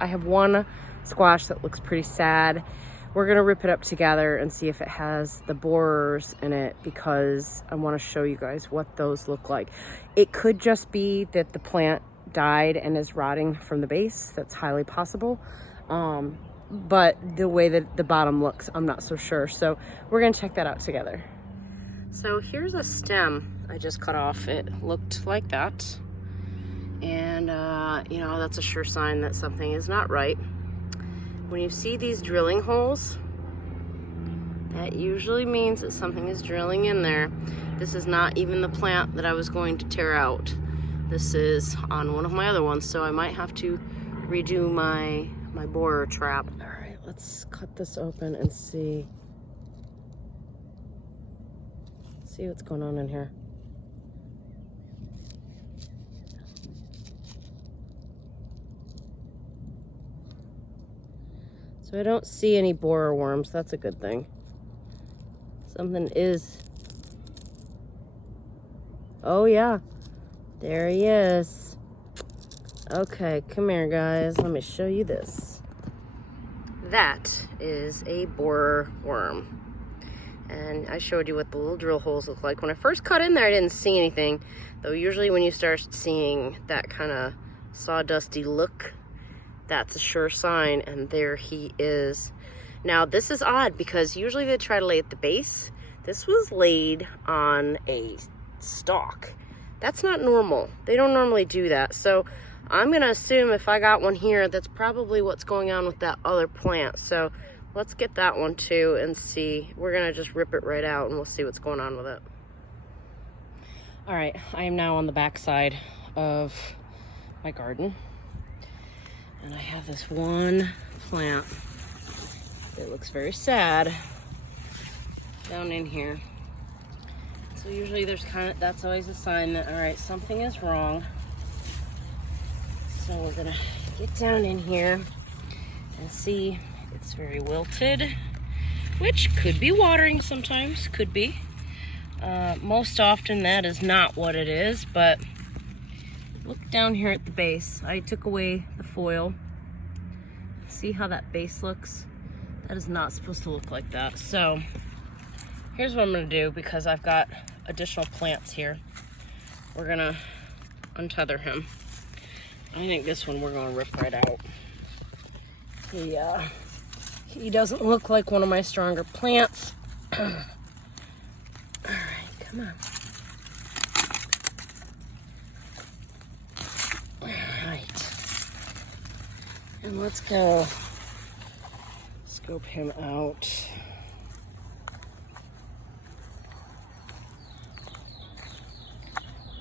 I have one squash that looks pretty sad. We're gonna rip it up together and see if it has the borers in it, because I want to show you guys what those look like. It could just be that the plant died and is rotting from the base. That's highly possible. But the way that the bottom looks, I'm not so sure. So we're gonna check that out together. So here's a stem I just cut off. It looked like that. And you know, that's a sure sign that something is not right. When you see these drilling holes, that usually means that something is drilling in there. This is not even the plant that I was going to tear out. This is on one of my other ones, so I might have to redo my borer trap. All right, let's cut this open and see what's going on in here. So I don't see any borer worms. That's a good thing. Something is... Oh yeah, there he is. Okay, come here guys, let me show you this. That is a borer worm. And I showed you what the little drill holes look like. When I first cut in there, I didn't see anything. Though usually when you start seeing that kind of sawdusty look, that's a sure sign, and there he is. Now this is odd because usually they try to lay at the base. This was laid on a stalk. That's not normal. They don't normally do that. So I'm gonna assume if I got one here, that's probably what's going on with that other plant. So let's get that one too and see. We're gonna just rip it right out and we'll see what's going on with it. All right, I am now on the back side of my garden. And I have this one plant that looks very sad down in here. So usually there's that's always a sign that, all right, something is wrong. So we're gonna get down in here and see. It's very wilted, which could be watering sometimes, could be. Most often that is not what it is, but look down here at the base. I took away the foil. See how that base looks? That is not supposed to look like that. So here's what I'm gonna do, because I've got additional plants here. We're gonna untether him. I think this one we're gonna rip right out. He doesn't look like one of my stronger plants. All right, come on. And let's go scope him out.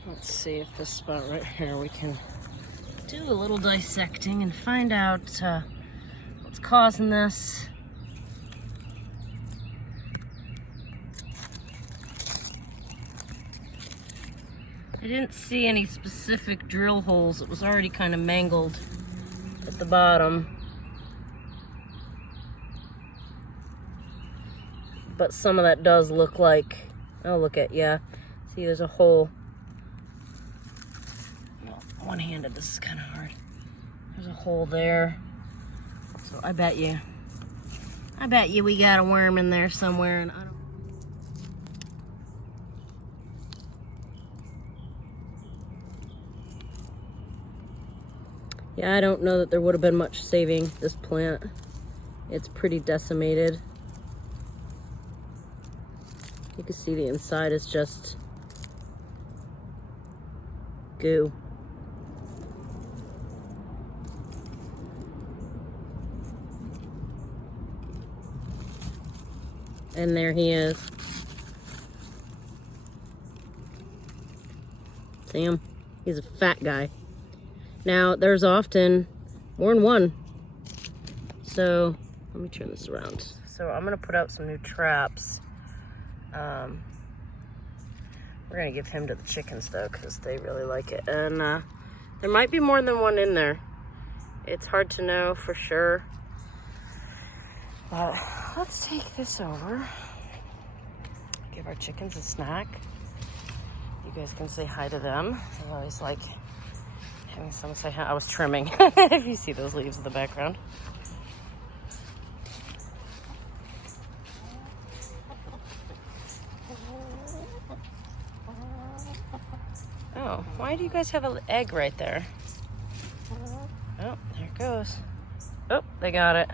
Let's see if this spot right here we can do a little dissecting and find out what's causing this. I didn't see any specific drill holes. It was already kind of mangled at the bottom, but some of that does look like, oh look at, yeah, see there's a hole. Well, one-handed, this is kind of hard. There's a hole there, so I bet you we got a worm in there somewhere, and I don't. Yeah, I don't know that there would have been much saving this plant. It's pretty decimated. You can see the inside is just goo. And there he is. See him? He's a fat guy. Now, there's often more than one. So, let me turn this around. So, I'm gonna put out some new traps. We're gonna give him to the chickens though, because they really like it. And there might be more than one in there. It's hard to know for sure. But let's take this over. Give our chickens a snack. You guys can say hi to them. I always like Someone say I was trimming. If you see those leaves in the background. Oh, why do you guys have an egg right there? Oh, there it goes. Oh, they got it.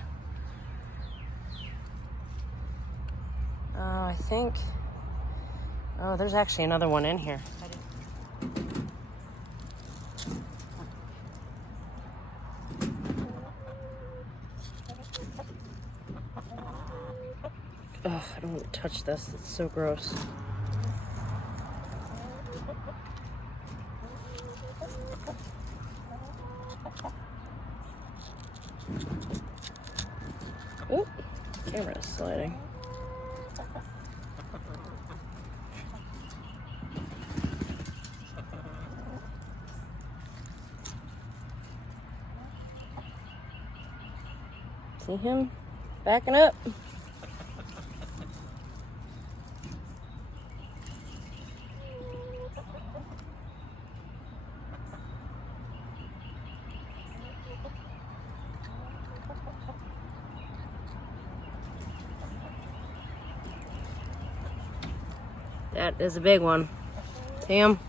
Oh, I think. Oh, there's actually another one in here. Oh, I don't want to touch this. It's so gross. Oh, camera is sliding. See him backing up? That is a big one. See him?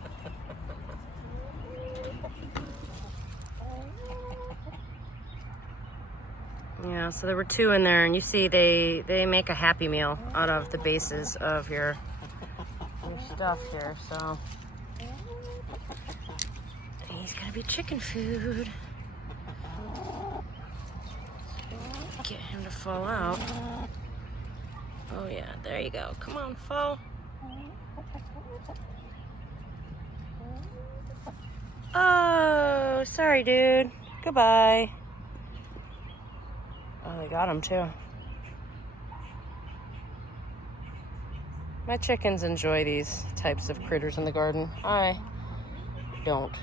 Yeah, so there were two in there, and you see they make a Happy Meal out of the bases of your stuff here, so he's gonna be chicken food. Get him to fall out. Oh yeah, there you go. Come on, fall. Oh, sorry, dude. Goodbye. Oh, they got him too. My chickens enjoy these types of critters in the garden. I don't.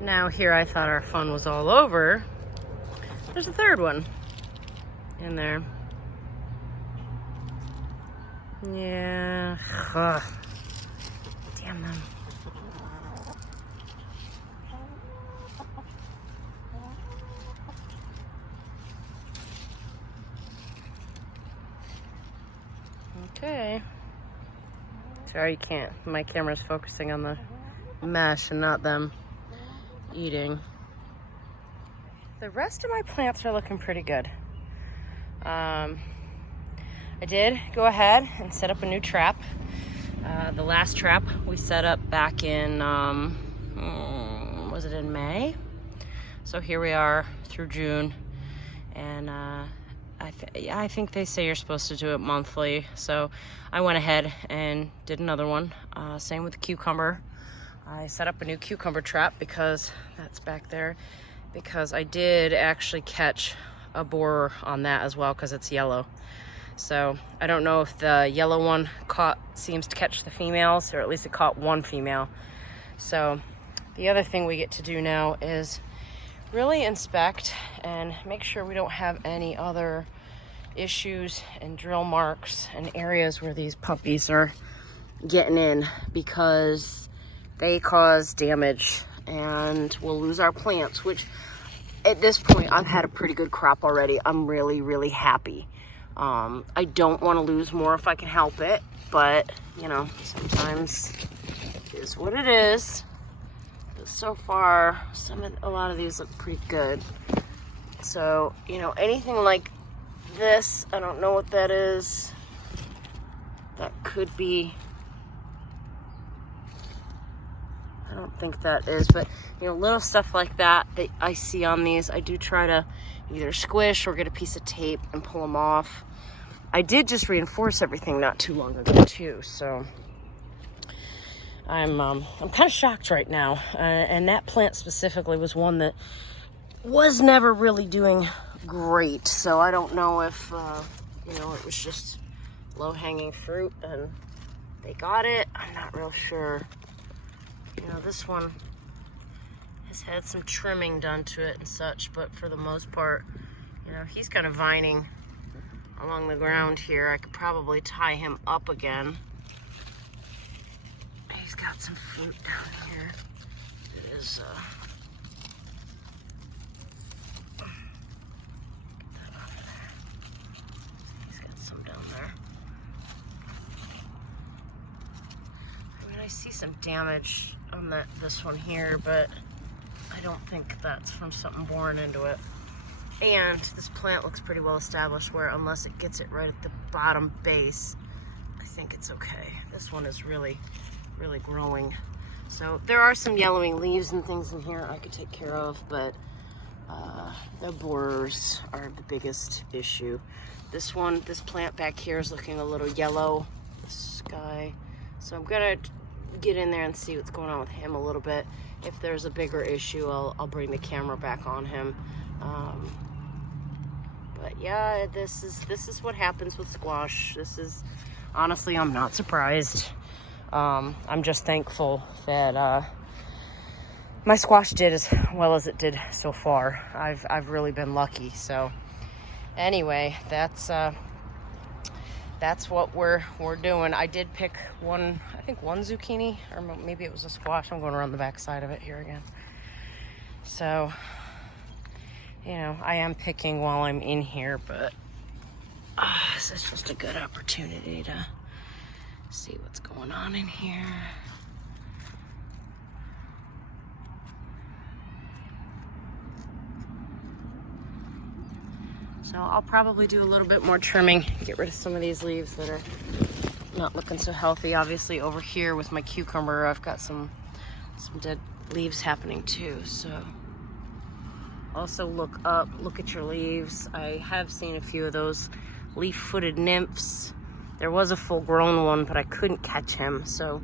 Now here I thought our fun was all over. There's a third one in there. Yeah. Ugh. Damn them. Okay. Sorry, you can't. My camera's focusing on the mesh and not them eating. The rest of my plants are looking pretty good. I did go ahead and set up a new trap. The last trap we set up back in, was it in May? So here we are through June, and I think they say you're supposed to do it monthly. So I went ahead and did another one. Same with the cucumber. I set up a new cucumber trap because that's back there, because I did actually catch a borer on that as well because it's yellow. So I don't know if the yellow one seems to catch the females, or at least it caught one female. So the other thing we get to do now is really inspect and make sure we don't have any other issues and drill marks and areas where these puppies are getting in, because they cause damage and we'll lose our plants, which at this point I've had a pretty good crop already. I'm really, really happy. I don't want to lose more if I can help it, but you know, sometimes it is what it is. But so far, a lot of these look pretty good. So, you know, anything like this, I don't know what that is. That could be, I don't think that is, but you know, little stuff like that that I see on these, I do try to either squish or get a piece of tape and pull them off. I did just reinforce everything not too long ago too, so I'm kind of shocked right now. And that plant specifically was one that was never really doing great, so I don't know if you know, it was just low-hanging fruit and they got it. I'm not real sure. You know, this one has had some trimming done to it and such, but for the most part, you know, he's kind of vining along the ground here. I could probably tie him up again. He's got some fruit down here. is, get that out of there. He's got some down there. I mean, I see some damage on this one here, but I don't think that's from something boring into it. And this plant looks pretty well established where unless it gets it right at the bottom base, I think it's okay. This one is really, really growing. So there are some yellowing leaves and things in here I could take care of, but the borers are the biggest issue. This plant back here is looking a little yellow, this guy. So I'm gonna get in there and see what's going on with him a little bit. If there's a bigger issue, I'll bring the camera back on him. But yeah, this is what happens with squash. Honestly, I'm not surprised. I'm just thankful that my squash did as well as it did so far. I've really been lucky. So anyway, that's what we're doing. I did pick one zucchini, or maybe it was a squash. I'm going around the back side of it here again. So, you know, I am picking while I'm in here, but this is just a good opportunity to see what's going on in here. So I'll probably do a little bit more trimming, get rid of some of these leaves that are not looking so healthy. Obviously over here with my cucumber, I've got some dead leaves happening too. So also look up, look at your leaves. I have seen a few of those leaf-footed nymphs. There was a full-grown one, but I couldn't catch him. So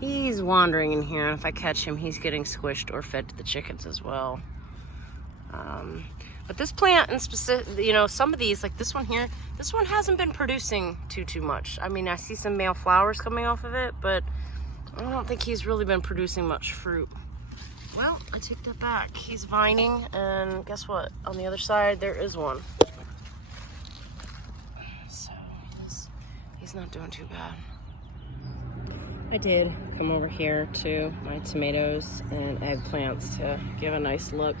he's wandering in here, and if I catch him, he's getting squished or fed to the chickens as well. But this plant in specific, you know, some of these, like this one here, this one hasn't been producing too much. I mean, I see some male flowers coming off of it, but I don't think he's really been producing much fruit. Well, I take that back. He's vining, and guess what? On the other side, there is one. So he's not doing too bad. I did come over here to my tomatoes and eggplants to give a nice look.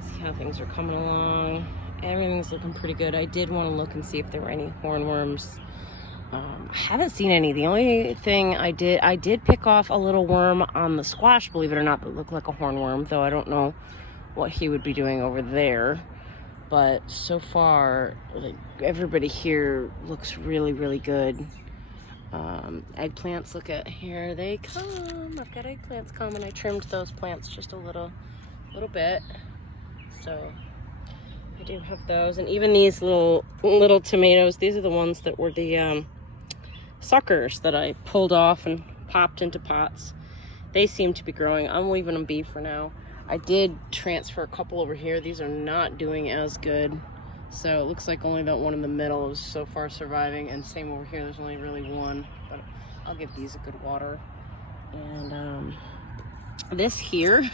See how things are coming along. Everything's looking pretty good. I did want to look and see if there were any hornworms. I haven't seen any. The only thing I did pick off a little worm on the squash, believe it or not, that looked like a hornworm, though I don't know what he would be doing over there. But so far, like, everybody here looks really, really good. Eggplants, look at here they come. I've got eggplants coming. I trimmed those plants just a little bit. So I do have those, and even these little tomatoes. These are the ones that were the suckers that I pulled off and popped into pots. They seem to be growing. I'm leaving them be for now. I did transfer a couple over here. These are not doing as good. So it looks like only that one in the middle is so far surviving, and same over here, there's only really one, but I'll give these a good water. And this here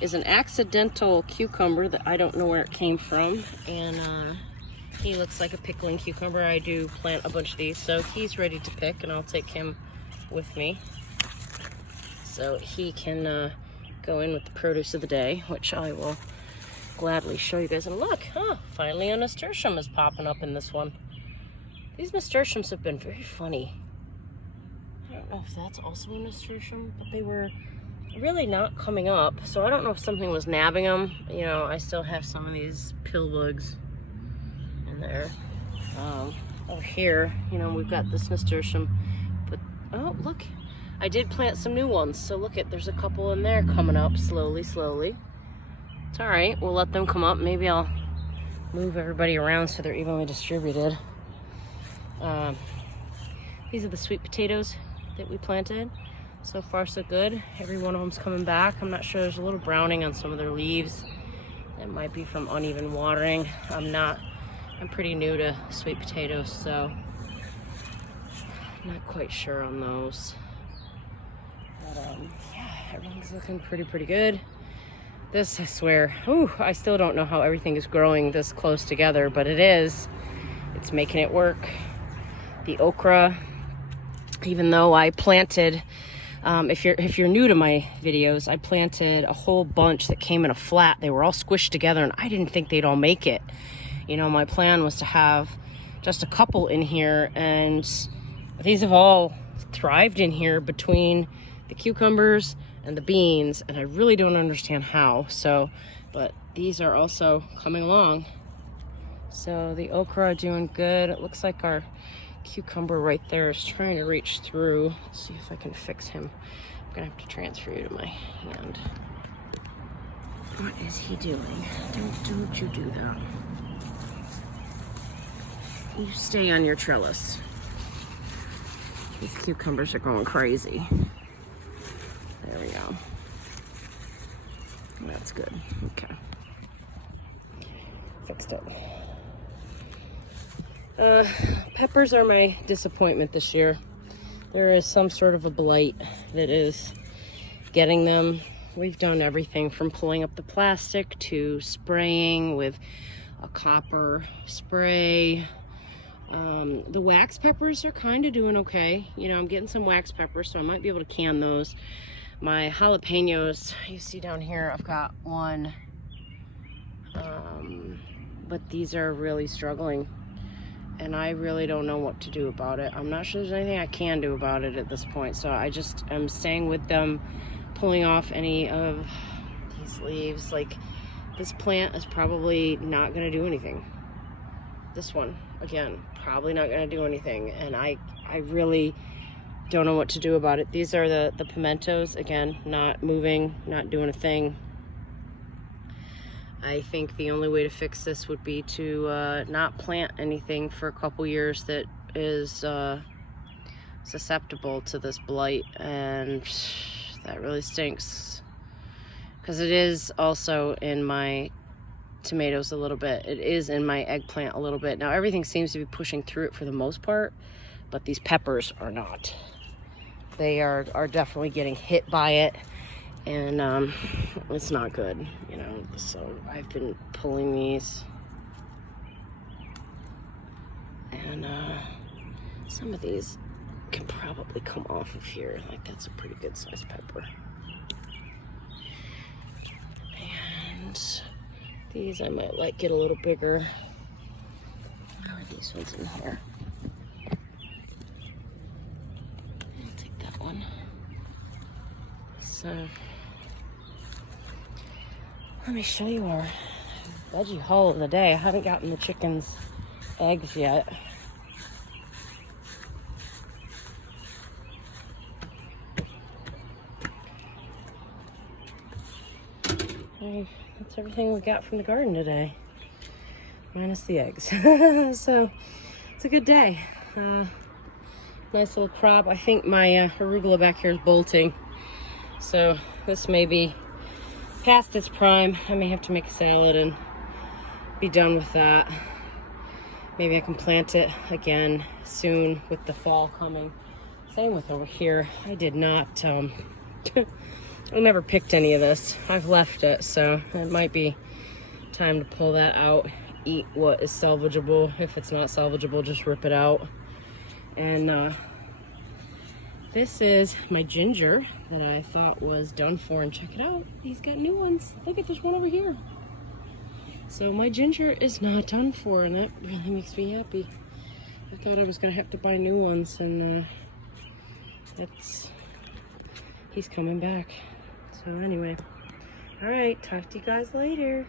is an accidental cucumber that I don't know where it came from, and he looks like a pickling cucumber. I do plant a bunch of these, so he's ready to pick, and I'll take him with me so he can go in with the produce of the day, which I will gladly show you guys. And look, finally a nasturtium is popping up in this one. These nasturtiums have been very funny. I don't know if that's also a nasturtium, but they were really not coming up, so I don't know if something was nabbing them. You know, I still have some of these pill bugs in there. Over here, you know, we've got this nasturtium, but oh, look, I did plant some new ones, so look at, there's a couple in there coming up slowly. It's all right, we'll let them come up. Maybe I'll move everybody around so they're evenly distributed. These are the sweet potatoes that we planted. So far, so good. Every one of them's coming back. I'm not sure, there's a little browning on some of their leaves. That might be from uneven watering. I'm pretty new to sweet potatoes, so I'm not quite sure on those. But yeah, everything's looking pretty good. This, I swear, I still don't know how everything is growing this close together, but it is. It's making it work. The okra, even though I planted If you're new to my videos, I planted a whole bunch that came in a flat. They were all squished together, and I didn't think they'd all make it. You know, my plan was to have just a couple in here, and these have all thrived in here between the cucumbers and the beans, and I really don't understand how. So, but these are also coming along. So the okra are doing good. It looks like our cucumber right there is trying to reach through. Let's see if I can fix him. I'm gonna have to transfer you to my hand. What is he doing? Don't you do that. You stay on your trellis. These cucumbers are going crazy. There we go. That's good. Okay. Fixed it. Peppers are my disappointment this year. There is some sort of a blight that is getting them. We've done everything from pulling up the plastic to spraying with a copper spray. The wax peppers are kind of doing okay. You know, I'm getting some wax peppers, so I might be able to can those. My jalapenos, you see down here, I've got one. But these are really struggling, and I really don't know what to do about it. I'm not sure there's anything I can do about it at this point, so I just am staying with them, pulling off any of these leaves. Like, this plant is probably not going to do anything. This one, again, probably not going to do anything, and I really don't know what to do about it. These are the pimentos, again, not moving, not doing a thing. I think the only way to fix this would be to not plant anything for a couple years that is susceptible to this blight, and that really stinks, because it is also in my tomatoes a little bit. It is in my eggplant a little bit. Now everything seems to be pushing through it for the most part, but these peppers are not. They are definitely getting hit by it, and it's not good, you know. So I've been pulling these, and some of these can probably come off of here. Like, that's a pretty good sized pepper. And these I might like get a little bigger. How are these ones in here? I'll take that one. So let me show you our veggie haul of the day. I haven't gotten the chickens' eggs yet. That's everything we got from the garden today, minus the eggs. So it's a good day. Nice little crop. I think my arugula back here is bolting, so this may be past its prime. I may have to make a salad and be done with that. Maybe I can plant it again soon with the fall coming. Same with over here. I did not I never picked any of this. I've left it, so it might be time to pull that out, eat what is salvageable. If it's not salvageable, just rip it out. And this is my ginger that I thought was done for, and check it out. He's got new ones. Look at this one over here. So my ginger is not done for, and that really makes me happy. I thought I was gonna have to buy new ones, and he's coming back. So anyway, all right, talk to you guys later.